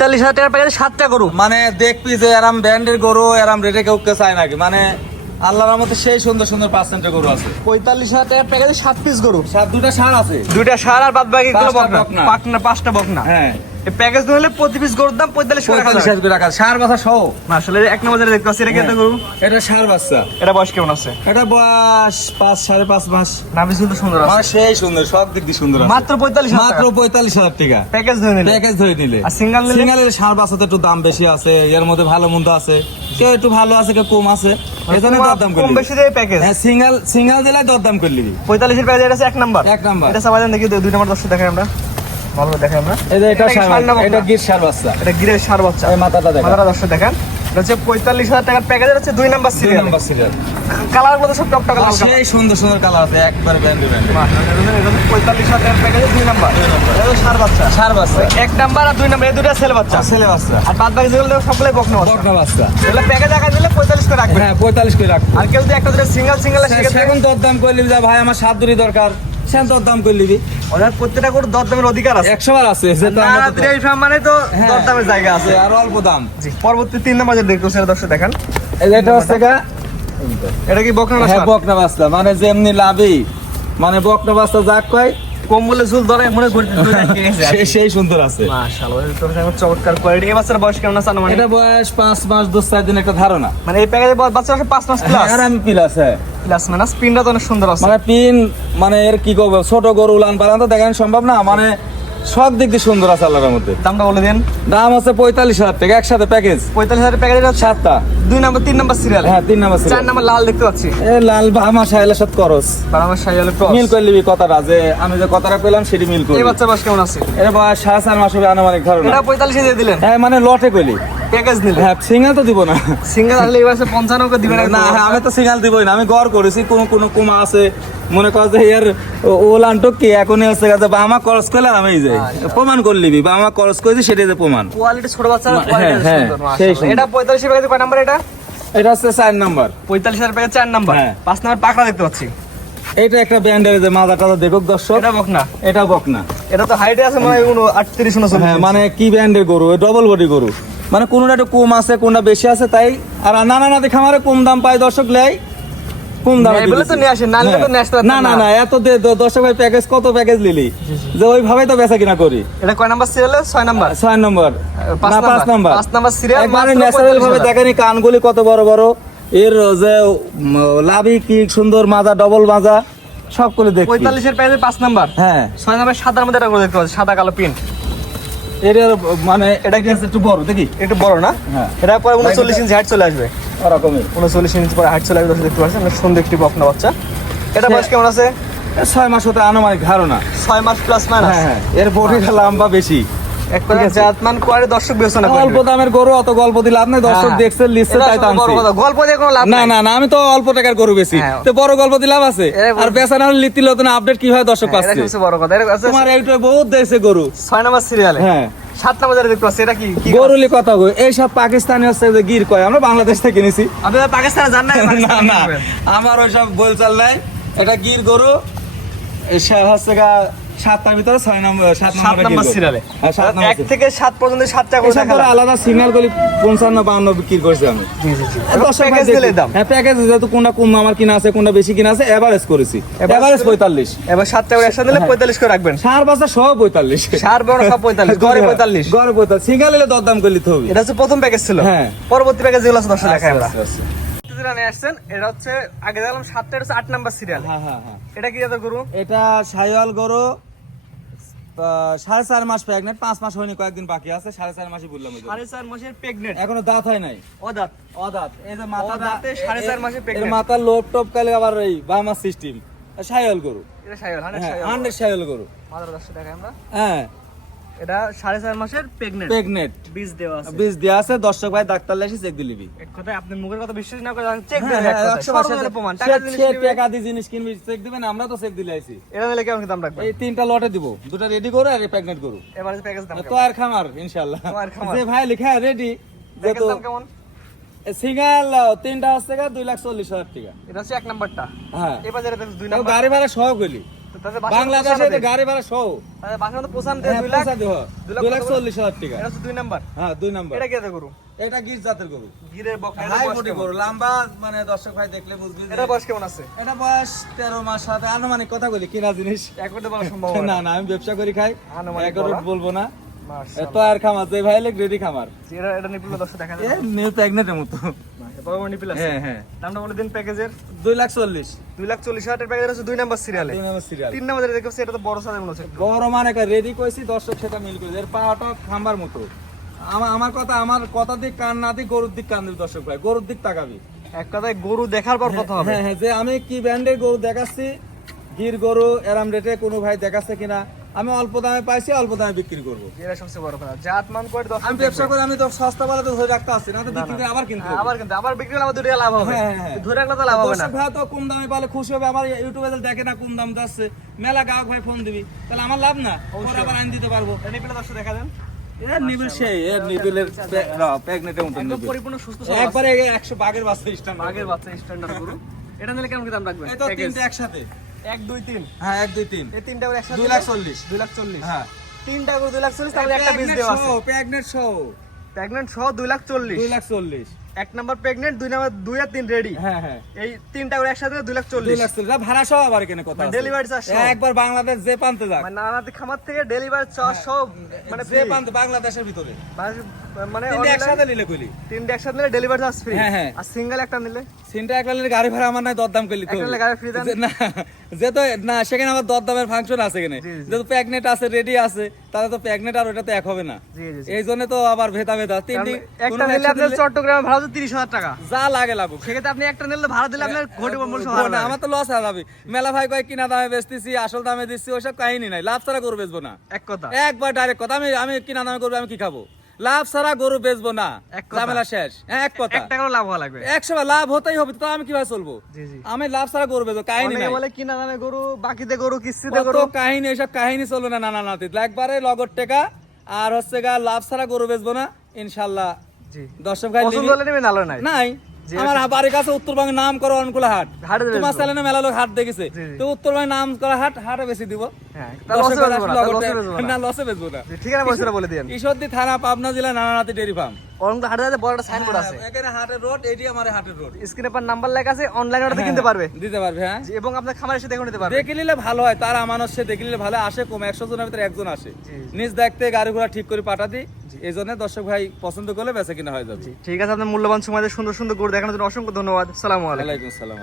45,000 টাকার প্যাকেজে 7টা গরু। মানে দেখবি যে এরম ব্র্যান্ডের গরু এরম রেটে কেউ চায় নাকি, মানে আল্লাহর রহমতে সেই সুন্দর সুন্দর পার্সেন্টের গরু আছে। 45,000 টাকার প্যাকেজে 7 পিস গরু, দুটা ষাঁড় আছে, 2টা ষাঁড় আর বাদ বাকি গুলো পাঁচটা বকনা, বকনা। 5টা বকনা। হ্যাঁ, এই প্যাকেজ নিলে প্রতি পিস গরুর দাম 45,000 টাকা। ষাঁড় বাচ্চা সহ। আসলে এক নম্বরে দেখতে পাচ্ছি, এটা কি একটা গরু? এটা ষাঁড় বাচ্চা। এটা বয়স কেমন আছে? এটা বয়স 5.5 মাস। নাভি কিন্তু সুন্দর আছে, মানে সেই সুন্দর, সব দিক দিয়ে সুন্দর আছে। মাত্র 45,000 মাত্র 45,000 টাকা প্যাকেজ ধরে নিলে। প্যাকেজ ধরে নিলে। আর সিঙ্গেল নিলে? সিঙ্গেলের ষাঁড় বাচ্চাতে একটু দাম বেশি আছে, এর মধ্যে ভালো মন্দ আছে, কেউ একটু ভালো আছে কেউ কম আছে, এজন্য দরদাম কম করলি। বেশি দিয়ে প্যাকেজ। হ্যাঁ, সিঙ্গেল দিলে দরদাম করলি। 45 এর প্যাকেজ, এটা হচ্ছে এক নাম্বার। এক নাম্বার। এটা সবাই দেখি 2 নাম্বার দর্শক দেখাই আমরা, ভালো করে দেখাই আমরা। এটা কি ষাঁড়, ষাঁড় না বকনা? এটা গির ষাঁড় বাচ্চা। এটা গিরের ষাঁড় বাচ্চা। এই মাথাটা দেখা। মাথাটা দর্শক দেখেন, এটা হচ্ছে 45,000 টাকার প্যাকেজ, হচ্ছে 2 নাম্বার দুই সিরিয়াল। Number serial. কালার গুলো সব টকটকা লাল কালার। সেই সুন্দর সুন্দর কালার আছে, একবারে ব্র্যান্ড ব্র্যান্ড। 45,000 টাকার প্যাকেজে 2 নাম্বার। এটা হচ্ছে ষাঁড় বাচ্চা। ষাঁড় বাচ্চা, এক নাম্বার আর 2 নাম্বার, এই দুটো ছেলে বাচ্চা। ছেলে বাচ্চা। আর বাদ বাকি যেগুলো সবগুলোই বকনা বাচ্চা। বকনা বাচ্চা। এগুলো প্যাকেজ আকার দিলে 45 করে রাখবেন। হ্যাঁ, 45 করে রাখবো। আর কেউ যদি একটা দুটো সিঙ্গেল সেক্ষেত্রে সেখন দরদাম করলি যা ভাই আমার 7 দূরি দরকার, সেন দরদাম করলি ওদের প্রত্যেকটা করে দরদামের অধিকার আছে। 100 বার আছে, যেটা না আমাদের দিলে এই ফার্ম মানে তো হ্যাঁ, দরদামের জায়গা আছে। আর অল্প দাম। জি, পরবর্তী 3 নাম্বার যে দেখতে সেটা দর্শক দেখেন। এটা হচ্ছে এটা কি বকনা না হ্যাঁ, ষাঁড়? বকনা বাচ্চা, মানে যেমনি লাভই, মানে বকনা বাচ্চা যাক কয় কম বলে ঝুল ধরে মনে করতে সেই সুন্দর আছে। মাশাআল্লাহ, এটা তো চমৎকার কোয়ালিটি। এই বাচ্চার বয়স কেমন আছে মানে? এটা বয়স 5 মাস 2-4 দিন একটা ধারণা। মানে এই প্যাকেজে বাচ্চা আছে 5 মাস প্লাস। আর আমি প্লাস প্লাস মানে স্পিনটা তো অনেক সুন্দর আছে। মানে পিন, মানে এর কি করবো, ছোট গরু উলান পালান তো দেখানো সম্ভব না, মানে সব দিক দিয়ে সুন্দর আছে আল্লাহর মধ্যে। দামটা বলে দেন। দাম আছে 45,000 টাকা একসাথে প্যাকেজ। 45,000 প্যাকেজ, এটা 7টা। 2 নাম্বার 3 নাম্বার সিরিয়াল। হ্যাঁ, 3 নাম্বার 4 নাম্বার লাল দেখতে পাচ্ছি। এ লাল বাহামা সাহেলা সত করস বারামার শাইয়ালে ক্রস। মিল করে লিবি কথাটা, যে আমি যে কথাটা পেলাম সেটি মিল করি। এই বাচ্চা বয়স কেমন আছে? এর বয়স 4.5 মাস হবে আনুমানিক ধারণা। এটা 45 দিয়ে দিলেন হ্যাঁ, মানে লটে কইলি প্যাকেজ নিলে। হ্যাঁ, সিঙ্গেল তো দিব না। সিঙ্গেল আনলে এই বাচ্চা 55 করে দিবেন না, হ্যাঁ, আমি তো সিঙ্গেল দিবই না, আমি গড় করেছি, কোন কোন কুমা আছে মনে কর যে এর ওলানটো কি এখনই হচ্ছে গেছে, বা আমার খরচ করলাম আমি এই যে প্রমাণ করে লিবি, বা আমার খরচ করেছি সেটাই যে প্রমাণ। কোয়ালিটি ছোট বাচ্চা হ্যাঁ, কোয়ালিটি হ্যাঁ, সুন্দর সেই মাশাআল্লাহ। সুন্দর। এটা 45 প্যাকেজে কয় নাম্বার? এটা এটা হচ্ছে 4 নাম্বার। 45,000 package 4 number. হ্যাঁ। 5 নাম্বার পাকড়া দেখতে পাচ্ছি। এটা একটা ব্যান্ডের যে মাথাটা দেখুক দর্শক, এটা বকনা। এটা বকনা। এটা তো হাইটে আছে মনে হয় 38 39। হ্যাঁ, মানে কি ব্যান্ডের গরু, ডবল বডি গরু, মানে কোনটা একটু কম আছে কোনটা বেশি আছে, তাই আর নানা নাতি খামারে কম দাম পায় দর্শক লেয়, কম দামে এগুলো তো নিয়ে আসেন, না নিলে তো নিয়ে আসতে পারতেন না না না, এত দর্শক ভাই প্যাকেজ, কত প্যাকেজ লিলি, যে ওইভাবেই তো বেচা কিনা করি। এটা কয় নাম্বার সিরিয়ালে? 6 নাম্বার। 6 নম্বর পাঁচ না, 5 নাম্বার। নাম্বার। 5 number serial. একবারে ন্যাচারাল ভাবে দেখেনি, কানগুলি কত বড় বড়, এর যে লাভি কি সুন্দর, মাজা ডবল মাজা সব করে দেখি। 45 এর প্যাকেজে 5 নাম্বার। হ্যাঁ, 6 নাম্বার সাদার মধ্যে এটা করে দেখতে পাচ্ছি, সাদা কালো প্রিন্ট। এর মানে এটা কি আছে একটু বড় দেখি। একটু বড় না? হ্যাঁ, এটা পরে 39 ইঞ্চি হাইট চলে আসবে। ওরকমই 39 ইঞ্চি পরে হাইট চলে আসবে, দর্শক দেখতে পাচ্ছেন। অনেক সুন্দর একটি বকনা বাচ্চা। এটা বয়স কেমন আছে? 6 মাস হতে আনুমানিক ধারণা। 6 মাস প্লাস মাইনাস। হ্যাঁ, হ্যাঁ, এর বডিটা লম্বা বেশি। একবারে জাতমান কোয়ালিটি দর্শক বিবেচনা করে। অল্প দামের গরু, অত গল্প দিলে লাভ নেই, দর্শক হ্যাঁ। দেখছে লিখছে তাই তো আনছি। গল্প দিয়ে কোনো লাভ না নাই। না না, আমি তো অল্প টাকার গরু বেশি, হ্যাঁ। তো বড় গল্প দিলে লাভ আছে। আর বেচা না হলে লিতি লতন আপডেট কিভাবে দর্শক এটা পাচ্ছে। হচ্ছে বড় কথা। এটা আছে তোমার এইটা বহুত দেশে গরু। 6 নাম্বার সিরিয়ালে। হ্যাঁ, 7 নাম্বার যেটা দেখতে পাচ্ছি, এটা কি কি গরুলি কথা কই, এই সব পাকিস্তানি হচ্ছে যে গির কয়, আমরা বাংলাদেশ থেকে কিনেছি। আপনি পাকিস্তানে যান না? না না, আমার ওইসব বলচাল নাই, এটা গির গরু। সে হচ্ছে গা 7টার ভিতরে 6 নম্বর 7 নাম্বার সিরিয়ালে। হ্যাঁ, 7 নম্বর 1 থেকে 7 পর্যন্ত 7টা করে এসব দেখা করে আলাদা সিগন্যাল গুলি 55-52 বিক্রি করছি আমি। জি জি জি। দর্শক ভাই প্যাকেজ দেখুক। দিলে দাম। হ্যাঁ, প্যাকেজ যেহেতু কোনটা কম আমার কিনা আছে, কোনটা বেশি কিনা আছে, এভারেজ করেছি। এভারেজ 45। এবার 7টা করে একসাথে দিলে 45 করে রাখবেন। সার বাচ্চা সহ 45। সার বড় সব 45, গড়ে 45। গড়ে 45, সিঙ্গেল হলে দরদাম করলে তো হবে। এটা হচ্ছে প্রথম প্যাকেজ ছিল। হ্যাঁ। পরবর্তী প্যাকেজ যেগুলো আছে দর্শক দেখাই আমরা। আচ্ছা, আচ্ছা। যেটা নিয়ে আসছেন এটা হচ্ছে আগে দেখলাম 7টা, এটা হচ্ছে 8 নাম্বার সিরিয়াল। হ্যাঁ হ্যাঁ হ্যাঁ, এটা কি জাতের গরু? এটা শাহিওয়াল গরু, 4.5 মাস প্রেগনেন্ট, 5 মাস হয়নি, কয়েকদিন বাকি আছে, 4.5 মাসই বললাম। 4.5 মাসের প্রেগনেন্ট, এখনো দাঁত হয় নাই, অদাঁত। অদাঁত। এই যে মাথা দাঁতে 4.5 মাসে এর প্রেগনেন্ট। মাথার লোপ টোপ কালে আবার এই বামার সিস্টেম। শাহিওয়াল গরু, এটা শাইওয়াল, হ্যাঁ, 100 শাহিওয়াল গরু। মাদার দর্শক দেখাই আমরা। হ্যাঁ, এটা 4.5 মাসের প্রেগনেন্ট, প্রেগনেন্ট, বীজ দেওয়া আছে। বীজ দেয়া আছে। দর্শক ভাই ডাক্তার লেসি চেক দিলিবি। এক কথায় আপনি মুখের কথা বিশ্বাস না করে চেক হ্যাঁ, দিবেন। এক হ্যাঁ, কথায় 100% সর্বজনীন প্রমাণ। টাকা জিনিস সে দিবেন। টাকা দিয়ে জিনিস কিনবি, চেক দিবেন, আমরা তো চেক দিলে আইছি। এটা নিলে কেমন দাম রাখবেন? এই 3টা লটে দিব, 2টা রেডি করো আর প্রেগনেন্ট করো। এবারে প্যাকেজ দাম তো কেমন? আর খামার ইনশাআল্লাহ, তো আর খামার। যে ভাই লেখা রেডি। প্যাকেজ দাম কেমন? সিঙ্গেল 3টা হচ্ছে 2,40,000 টাকা। এটা হচ্ছে 1 নাম্বারটা। হ্যাঁ, এই বাজারে 2 তাও নাম্বার। গাড়ি ভাড়া সহ গলি। তো তাতে বাংলাদেশে তো গাড়ি ভাড়া সহ বাসা তো পোষান হ্যাঁ, 2 লাখ পৌঁছা দেওয়া। 2,40,000 টাকা। এটা হচ্ছে 2 নাম্বার। হ্যাঁ 2 নাম্বার। এটা কি আছে গরু? এটা গির জাতের গরু, গিরের বকনা। হাই বডি গরু, লম্বা, মানে দর্শক ভাই দেখলে বুঝবে যে এটা বয়স কেমন আছে? এটা বয়স 13 মাস সাথে আনুমানিক কথা বলি, কিনা জিনিস এক মিনিটে বলা সম্ভব না না আমি ব্যবসা করি খাই, আনুমানিক এক রোড বলবো না। মাশাআল্লাহ। তো আর খামার যে ভাই লেগ রেডি খামার, এটা নিপুল দর্শক দেখা এ যায়। নিউ প্রেগনেন্টের মতো। বড় বড় নিপুল আছে। হ্যাঁ হ্যাঁ। দামটা বলে দিন প্যাকেজের। 2,40,000 2,40,000 এর প্যাকেজ আছে 2 নাম্বার সিরিয়ালে। 2 নাম্বার সিরিয়াল। 3 নাম্বার যেটা দেখছি এটা তো বড় সাইজের মনে হচ্ছে। বড় মানে রেডি কইছি, দর্শক সেটা মিল করে, এর পাওয়াটা খাম্বার মতো। আমার কথা দিক কান না দিক, গরুর দিক কান দিবি দর্শক ভাই, গরুর দিক তাকাবি। এক কথায় গরু দেখার পর কথা হবে। হ্যাঁ হ্যাঁ, যে আমি কি ব্র্যান্ডের গরু দেখাচ্ছি, গির গরু এরাম রেটে কোনো ভাই দেখাচ্ছে কিনা, আমি অল্প দামে পাইছি, অল্প দামে বিক্রি করবো। এটা সবচেয়ে বড় কথা। জাত মান করে আমি ব্যবসা করে, আমি তো সস্তা বলে তো ধরে রাখতে আসছি না, তো বিক্রি করে আবার কিনতে হবে। আবার বিক্রি হলে আবার 2 টাকা লাভ হবে। হ্যাঁ, হ্যাঁ। ধরে রাখলে তো লাভ হবে না। দর্শক ভাই তো কম দামে পালে খুশি হবে, আমার ইউটিউবে দেখে না কোন দাম যাচ্ছে, মেলা গ্রাহক ভাই ফোন দিবি, তাহলে আমার লাভ না, পরে আবার আইন দিতে পারবো। এটা নিপুল দর্শক দেখা দেন। এর নিবিল সেই, এর নিবিলের প্রেগনেন্টের মতো একদম নিবিল। পরিপূর্ণ সুস্থ সবল আছে। একবারে 100 বাঘের বাচ্চা স্ট্যান্ড। আগের বাচ্চা স্ট্যান্ডার্ড গরু। এটা নিলে কেমন কি দাম রাখবেন? এই তো তিনটে একসাথে। 1 2 3। হ্যাঁ 1 2 3 এই তিনটা করে একসাথে 2,40,000 2,40,000। হ্যাঁ। তিনটা গরু 2,40,000 তাহলে একটা বীজ দেওয়া আছে। প্রেগনেন্ট সহ প্রেগন্যান্ট সহ 2,40,000। 2,40,000 এক নাম্বার প্রেগন্যান্ট, 2 নাম্বার 2 আর 3 রেডি। হ্যাঁ হ্যাঁ। এই তিনটা করে একসাথে 2,40,000। 2,40,000 ভাড়া সহ আবার কেন কথা মানে আছে। ডেলিভারি চার্জ সহ। একবার বাংলাদেশ যে প্রান্তে যাক, মানে নানাদি খামার থেকে ডেলিভারি চার্জ সহ, মানে যে প্রান্তে বাংলাদেশের ভিতরে মানে তিনটে একসাথে নিলে কইলি। তিনটা একসাথে নিলে ডেলিভারি চার্জ ফ্রি। হ্যাঁ, হ্যাঁ। আর সিঙ্গেল একটা নিলে সিনটা একলা নিলে গাড়ি ভাড়া আমার নাই, দরদাম করলি তো একটা নিলে গাড়ি ফ্রি দেন। না, যে তো না, সেখানে আবার দরদামের ফাংশন আছে কেন, জি, জি। যেহেতু প্রেগনেন্ট আছে, রেডি আছে, তাহলে তো প্রেগনেন্ট আর ওটা তো এক হবে না। জি জি জি। এই জন্য তো আবার ভেদা তিনটি একটা কোনো নিলে একসাথে আপনার নিলে চট্টগ্রামে ভাড়া হচ্ছে 30,000 টাকা। যা লাগে লাগুক। সেক্ষেত্রে আপনি একটা নিলে ভাড়া দিলে আপনার ঘটি মূল্য সহ না, আমার তো লস হয়ে যাবে। মেলা ভাই কয় কিনা দামে বেচতেছি, আসল দামে দিচ্ছি, ওইসব কাহিনী নাই। লাভ ছাড়া গরু বেচবো না, এক কথা। একবার ডাইরেক্ট কথা। আমি কিনা দামে করবো, আমি কি খাবো? লাভ ছাড়া গরু বেচবো না, এক কথা। ঝামেলা শেষ। হ্যাঁ, এক কথা। 1 টাকাও লাভ হওয়া লাগবে। 100 লাভ হতেই হবে, তো আমি কিভাবে চলবো? জি জি। আমি লাভ ছাড়া গরু বেচবো, কাহিনী অনেকে নাই। বলে কিনা দামে গরু, বাকিতে গরু, কিস্তিতে কত গরু। কাহিনী, এসব কাহিনী চলবে না। না নাতি একবারে লগর টেকা, আর হচ্ছে গা লাভ ছাড়া গরু বেচবো না ইনশাল্লাহ। জি। দর্শক ভাই পছন্দ হলে নেবেন, নালো নাই। নাই, জি, আমার বাড়ির কাছে উত্তরবঙ্গের নাম করা অনেকগুলো হাট, হাটে দেবেন তোমার তো। চ্যানেলে মেলা লোক হাট দেখেছে, জি, জি। তো উত্তরবঙ্গের নাম করা হাটে বেশি দিব। হ্যাঁ, তাহলে লসে বেচবো না, তাহলে লসে বেচবো না। না, লসে বেচবো না। জি, ঠিকানা পয়সাটা বলে দিন। ঈশ্বরদী থানা, পাবনা জেলা, নানানাথি ডেয়ারি ফার্ম। অরঙ্গ হাটে যাতে বড় একটা সাইনবোর্ড আছে। এখানে হাটের রোড, এটি আমার হাটের রোড। স্ক্রিনে পর নাম্বার লেখা আছে, অনলাইনে অর্ডার কিনতে পারবে। দিতে পারবে, হ্যাঁ। জি, এবং আপনার খামার এসে দেখে নিতে পারবে। দেখে নিলে ভালো হয়, তার আমানত সে দেখে নিলে ভালো আসে, কম 100 জনের ভিতরে একজন আসে। জি, জি। নিজ দেখতে গাড়ি ঘোড়া ঠিক করে পাঠা দিই, এই জন্য দর্শক ভাই পছন্দ করলে বেচা কিনা হয়ে যাবে। ঠিক আছে, আপনার মূল্যবান সময় দিয়ে সুন্দর সুন্দর গরু দেখানোর জন্য অসংখ্য ধন্যবাদ। সালামু আলাইকুম। ওয়ালাইকুম আসসালাম।